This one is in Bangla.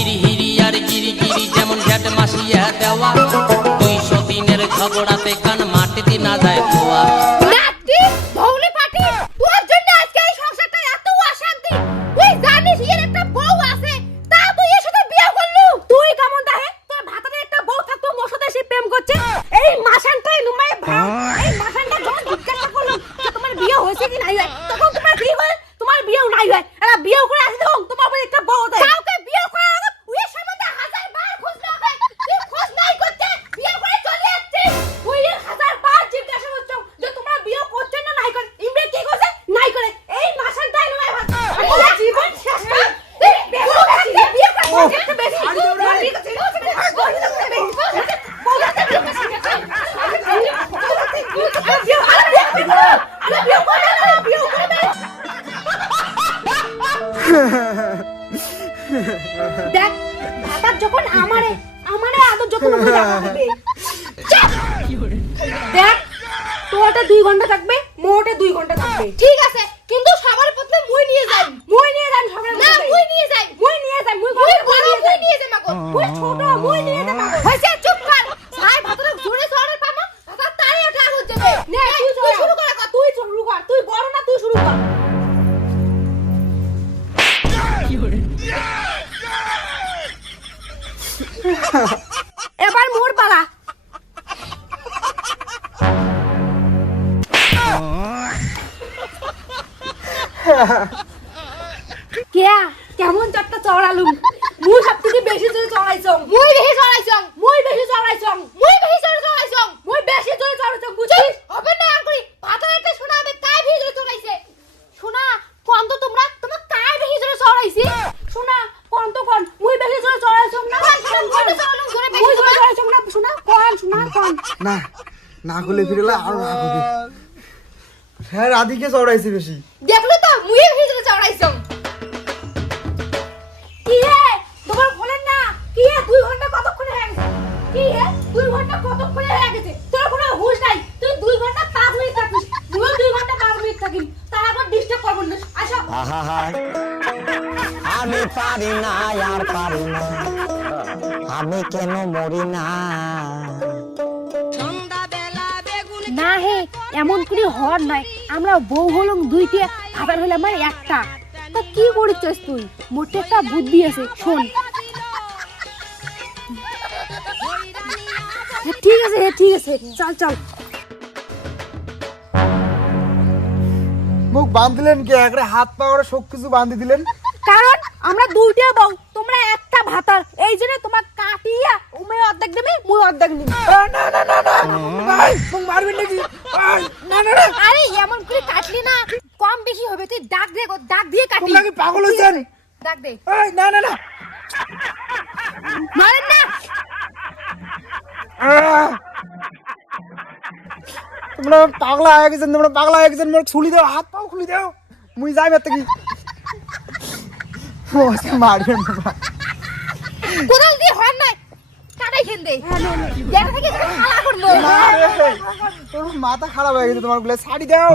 হিরি হিরি আর গিরি গিরি যেমন ঘ্যাট মাসিয়া দেওয়া 200 দিনের ঝগড়াতে কান মাটিতে না যায় ধোয়া নাতি ভৌলি পাটি তোর জন্য আজকে এই সংসারটা এত অশান্তি তুই জানিস এর একটা বউ আছে তা তুই এর সাথে বিয়ে করলু তুই কেমন তাহে তোর ভাতারে একটা বউ থাকতো মোর সাথে সে প্রেম করছে এই মাসানটাই নুমাই ভাই এই মাসানটা যখন জিজ্ঞাসা করলাম যে তোমার বিয়ে হয়েছে কি নাই হয় তখন তোমার কি হয় তোমার বিয়েও নাই হয় এরা বিয়ে করে আসলে তোমার বলে একটা বউ দেয় কাউকে বিয়ে করার আগে ওই সম্বন্ধে 1000 বার খোঁজ না হয় তুই খোঁজ নাই করতে বিয়ে করে চলে যাচ্ছিস তুই 1000 বার জিজ্ঞাসা করছ যে তোমরা বিয়ে করতে না নাই করে ইমরে কি করছে নাই করে এই মাসানটাই নুমাই ভাই আমার জীবন শেষ করে বিয়ে করে একটা বেশি দেখ ভাতার যখন আমারে আদর যখন হবে দেখ তোরটা 2 ঘন্টা থাকবে মোরটা 2 ঘন্টা থাকবে ঠিক আছে কিন্তু সবার প্রথমে মুই নিয়ে যাই সবার না মুই নিয়ে যাই মুই নিয়ে যাই মাগো মুই ছোট মুই নিয়ে যাই মাগো হইছে চুপ কর ভাই ভাতরে জোরে জোরে পামা ভাত তাই ওঠা হচ্ছে নে তুই শুরু কর তুই বড় না তুই শুরু কর এবার মোর পালা কেমন চারটা চড়ালু মুই সবথেকে বেশি জোরে চড়াইছং মুই বেশি জোরে চড়াইছং বুঝছিস হবে না আর করি ভাতার একটা শোনা হবে কাই বেশি জোরে চড়াইছে শোনা কোন তো তোমার কাই বেশি জোরে চড়াইছি শোনা কোন মুই বেশি জোরে চড়াইছং না মুই জোরে চড়াইছং না শোনা কোন না না করলে ফিরেলা আর না করবি হ্যাঁ রাধিকে চড়াইছি বেশি দেখলো তো মুই বেশি জোরে চড়াইছং কি হে তোমার বলেন না কি হে 2 ঘন্টা কতক্ষণে হয়ে গেছে কি হে 2 ঘন্টা কতক্ষণে হয়ে গেছে তোর কোনো হুঁশ নাই তুই 2 ঘন্টা 5 মিনিট থাকিস তুই 2 ঘন্টা 5 মিনিট থাকিস তারপর ডিস্টার্ব করব না আসো আমি পারি না আর পারি না আমি কেন মরি না না হে এমন করে হর নয় আমরা বউ হলং দুইটা আবার হলে আমার একটা তা কি করিস তুই মোটে একটা বুদ্ধি আছে শোন ঠিক আছে চল মুখ বাঁধলেন কি একরে হাত পা করে সব কিছু বাঁধি দিলেন কারণ আমরা দুইটা বউ তোমরা একটা ভাতার এই জন্য তোমার কাটিয়া উমে অর্ধেক দেবে মুই অর্ধেক নিবি ভাই মুখ মারবেন নাকি না আরে এমন করে কাটলি না কম বেশি হবে তুই দাগ দিয়ে কাটি তোমরা কি পাগল হইছেন দাগ দে না মারেন না তোমরা পাগলা হয়ে গেছেন মোর খুলি দাও হাত পাও খুলি দাও মুই যাই বেতে কি ও মারবেন না কোদাল দিয়ে হর নাই কাটাই খেন দে দেখা থেকে খালা করব তোর মাথা খারাপ হয়ে গেছে তোমার গুলো ছাড়ি দাও